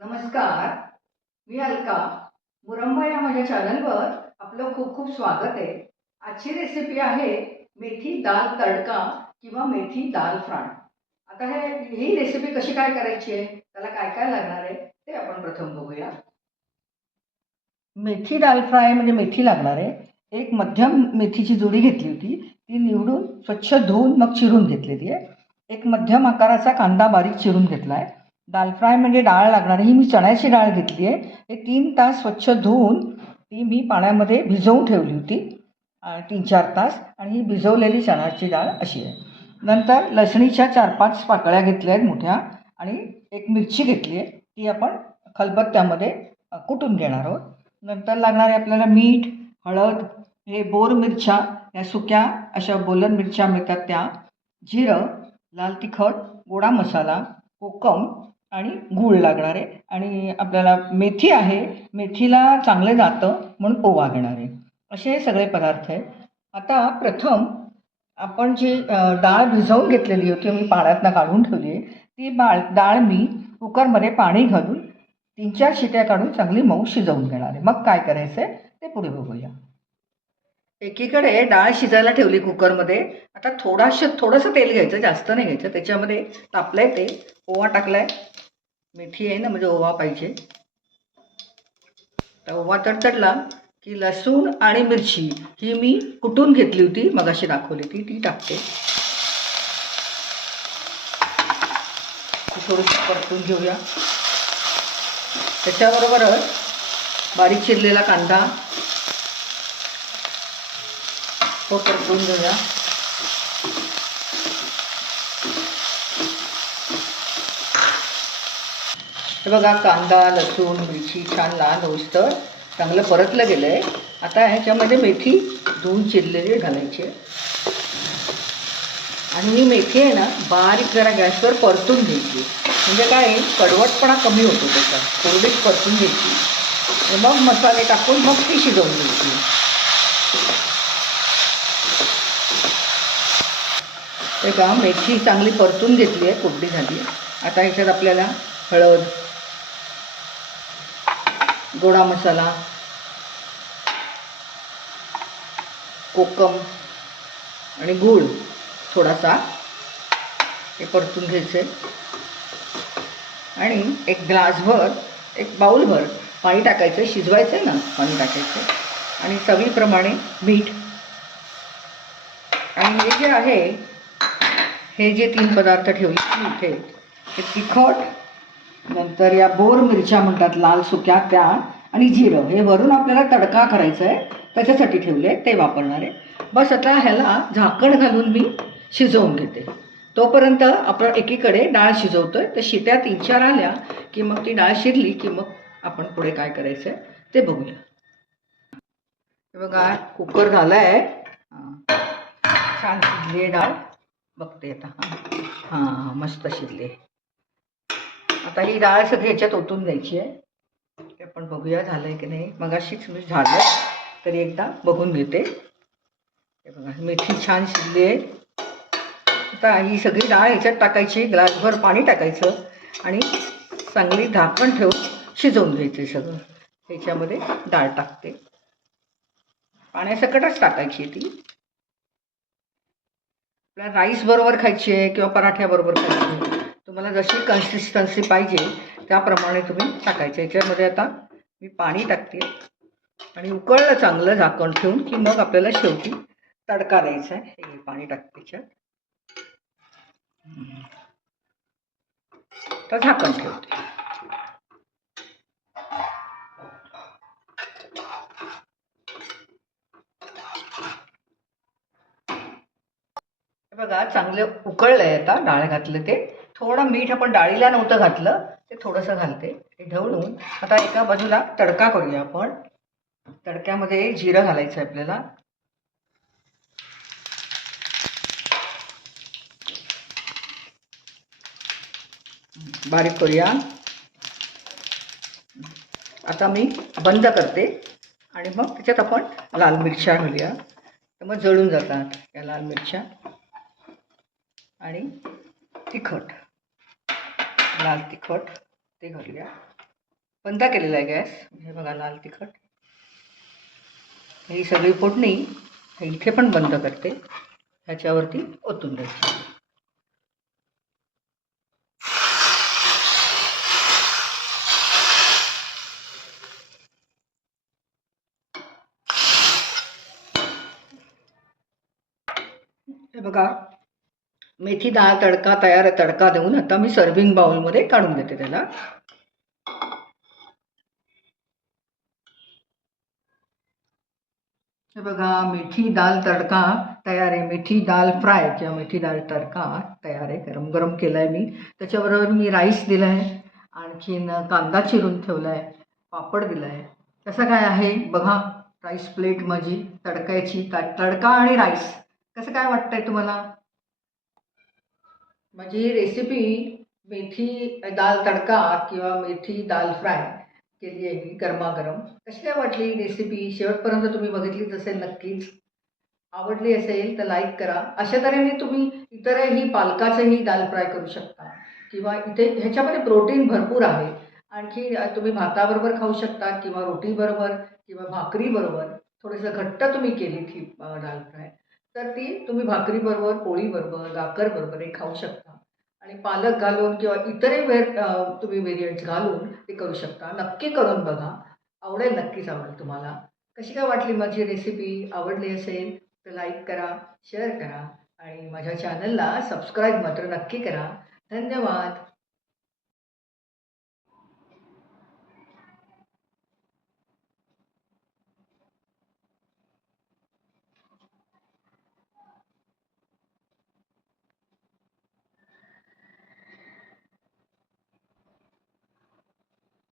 नमस्कार. मी अलका. मुरंबा या माझ्या चॅनलवर आपलं खूप खूप स्वागत आहे. आजची रेसिपी आहे मेथी दाल तडका किंवा मेथी दाल फ्राय. आता हे ही रेसिपी कशी काय करायची आहे? त्याला काय काय लागणार आहे? ते आपण प्रथम बघूया. मेथी दाल फ्राय म्हणजे मेथी लागणार आहे. एक मध्यम मेथीची जुडी घेतली होती. ती निवडून स्वच्छ धुवून मग चिरून घेतलेली आहे. एक मध्यम आकाराचा कांदा बारीक चिरून घेतला आहे दाल फ्राय म्हणजे डाळ लागणार ही मी चण्याची डाळ घेतली आहे. हे तीन तास स्वच्छ धुवून ती मी पाण्यामध्ये भिजवून ठेवली होती. तीन चार तास. आणि ही भिजवलेली चण्याची डाळ अशी आहे. नंतर लसणीच्या चार पाच पाकळ्या घेतल्या आहेत मोठ्या. आणि एक मिरची घेतली आहे. ती आपण खलबत्त्यामध्ये कुटून घेणार आहोत. नंतर लागणारे आपल्याला मीठ हळद हे बोर मिरच्या या सुक्या अशा बोलन मिरच्या मिळतात त्या. जिरं लाल तिखट गोडा मसाला कोकम आणि गूळ लागणार आहे आणि आपल्याला मेथी आहे मेथीला चांगलं जातं म्हणून ओवा घेणार आहे असे सगळे पदार्थ आहेत. आता प्रथम आपण जी डाळ भिजवून घेतलेली होती मी पाण्यातनं काढून ठेवली आहे ती बाळ डाळ मी कुकरमध्ये पाणी घालून तीन चार शिट्या काढून चांगली मऊ शिजवून घेणार आहे. मग काय करायचं आहे ते पुढे बघूया. एकीकडे डाळ शिजायला ठेवली कुकरमध्ये. आता थोडाशा थोडंसं तेल घ्यायचं जास्त नाही घ्यायचं. त्याच्यामध्ये तापलं आहे ते ओवा टाकलाय. मिठी मेथी आहे ना म्हणजे ओवा पाहिजे. तर ओवा तडतडला की लसूण आणि मिरची ही मी कुटून घेतली होती मगाशी दाखवली ती ती टाकते. ती थोडीशी परतून घेऊया. त्याच्याबरोबरच बारीक चिरलेला कांदा तो परतून घेऊया हे बघा कांदा लसूण मिरची छान लहान होईस्तर चांगलं परतलं गेलं आहे आता ह्याच्यामध्ये मेथी धुवून चिरलेली घालायची. आहे आणि ही मेथी आहे ना बारीक जरा गॅसवर परतून घ्यायची. म्हणजे काय आहे, कडवटपणा कमी होतो त्याचा. कोरडीत परतून घ्यायची. मग मसाले टाकून मग ती शिजवून घ्यायची. ते का मेथी चांगली परतून घेतली आहे कोरडी झाली आहे. आता ह्याच्यात आपल्याला हळद गोडा मसाला कोकम आणि गूळ थोडासा हे परतून घ्यायचे आणि एक ग्लासभर एक बाऊलभर पाणी टाकायचं शिजवायचं आहे ना पाणी टाकायचं आणि चवीप्रमाणे मीठ. आणि हे जे आहे हे जे तीन पदार्थ ठेवले इथे हे तिखट नंतर या बोर मिरच्या म्हणतात लाल सुक्या त्या आणि जिरं. हे वरून आपल्याला तडका करायचा आहे त्याच्यासाठी ठेवले ते वापरणार. आहे बस आता ह्याला झाकण घालून मी शिजवून घेते. तोपर्यंत आपण एकीकडे डाळ शिजवतोय. तर शिट्या तीन चार आल्या की मग ती डाळ शिरली की मग आपण पुढे काय करायचं आहे ते बघूया. हे बघा कुकर झाला आहे छान शिजली आहे डाळ. बघते आता. हां हां मस्त शिजली. आहे आता ही डाळ सगळी ह्याच्यात ओतून द्यायची आहे. ते आपण बघूया झालं आहे की नाही. मगाशीच मी झालं तरी एकदा बघून घेते. हे बघा मेथी छान शिजली आहे. आता ही सगळी डाळ ह्याच्यात टाकायची ग्लासभर पाणी टाकायचं आणि चांगली झाकण ठेवून शिजवून घ्यायचे सगळं. ह्याच्यामध्ये डाळ टाकते. पाण्यासकटच टाकायची ती. आपल्याला राईस बरोबर खायची आहे किंवा पराठ्याबरोबर खायची आहे तुम्हाला जशी कन्सिस्टन्सी पाहिजे त्याप्रमाणे तुम्ही टाकायचे. याच्यामध्ये आता मी पाणी टाकते आणि उकळलं चांगलं झाकण ठेवून की मग आपल्याला शेवटी तडका द्यायचा आहे. हे पाणी टाकते त्याच्यात तर झाकण ठेवते. बघा चांगले उकळलंय आता डाळ घातलं ते. थोडं मीठ आपण डाळीला नव्हतं घातलं ते थोडंसं घालते ते ढवळून. आता एका बाजूला तडका करूया आपण. तडक्यामध्ये जिरं घालायचं आहे आपल्याला. बारीक करूया. आता मी बंद करते. आणि मग त्याच्यात आपण लाल मिरच्या घालूया. तर मग जळून जातात या लाल मिरच्या. आणि तिखट. लाल तिखट. ते घालूया. बंद केलेला आहे गॅस. हे बघा लाल तिखट. ही सगळी फोडणी इथे पण बंद करते. ह्याच्यावरती ओतून द्यायची. हे बघा मेथी डाळ तडका तयार आहे तडका देऊन आता मी सर्विंग बाउलमध्ये काढून घेते त्याला. हे बघा मिठी दाल तडका तयार आहे. मिठी दाल फ्राय किंवा मिठी दाल तडका तयार आहे. गरम गरम केला आहे मी. त्याच्याबरोबर मी राईस दिला आहे आणखीन कांदा चिरून ठेवला आहे पापड दिला आहे कसं काय आहे? बघा राईस प्लेट माझी तडकायची. ता- तडका आणि राईस कसं काय वाटतंय तुम्हाला? म्हणजे माझी रेसिपी मेथी दाल तडका किंवा मेथी दाल फ्राय केली आहे मी गरमागरम. कशी काय वाटली रेसिपी शेवटपर्यंत तुम्ही बघितलीच असेल नक्कीच. आवडली असेल तर लाईक करा. अशा तऱ्हेने तुम्ही इतरही पालकाचंही दाल फ्राय करू शकता किंवा इथे ह्याच्यामध्ये प्रोटीन भरपूर आहे. आणखी तुम्ही भाताबरोबर खाऊ शकता किंवा रोटीबरोबर किंवा भाकरीबरोबर. थोडंसं घट्ट तुम्ही केली ती दाल फ्राय. तर ती तुम्ही भाकरीबरोबर पोळीबरोबर गाकरबरोबर हे खाऊ शकता. आणि पालक घालून किंवा इतरही वेर तुम्ही व्हेरियंट्स घालून ते करू शकता. नक्की करून बघा. आवडेल नक्कीच आवडेल तुम्हाला. कशी काय वाटली माझी रेसिपी आवडली असेल तर लाईक करा शेअर करा आणि माझ्या चॅनलला सबस्क्राईब मात्र नक्की करा. धन्यवाद.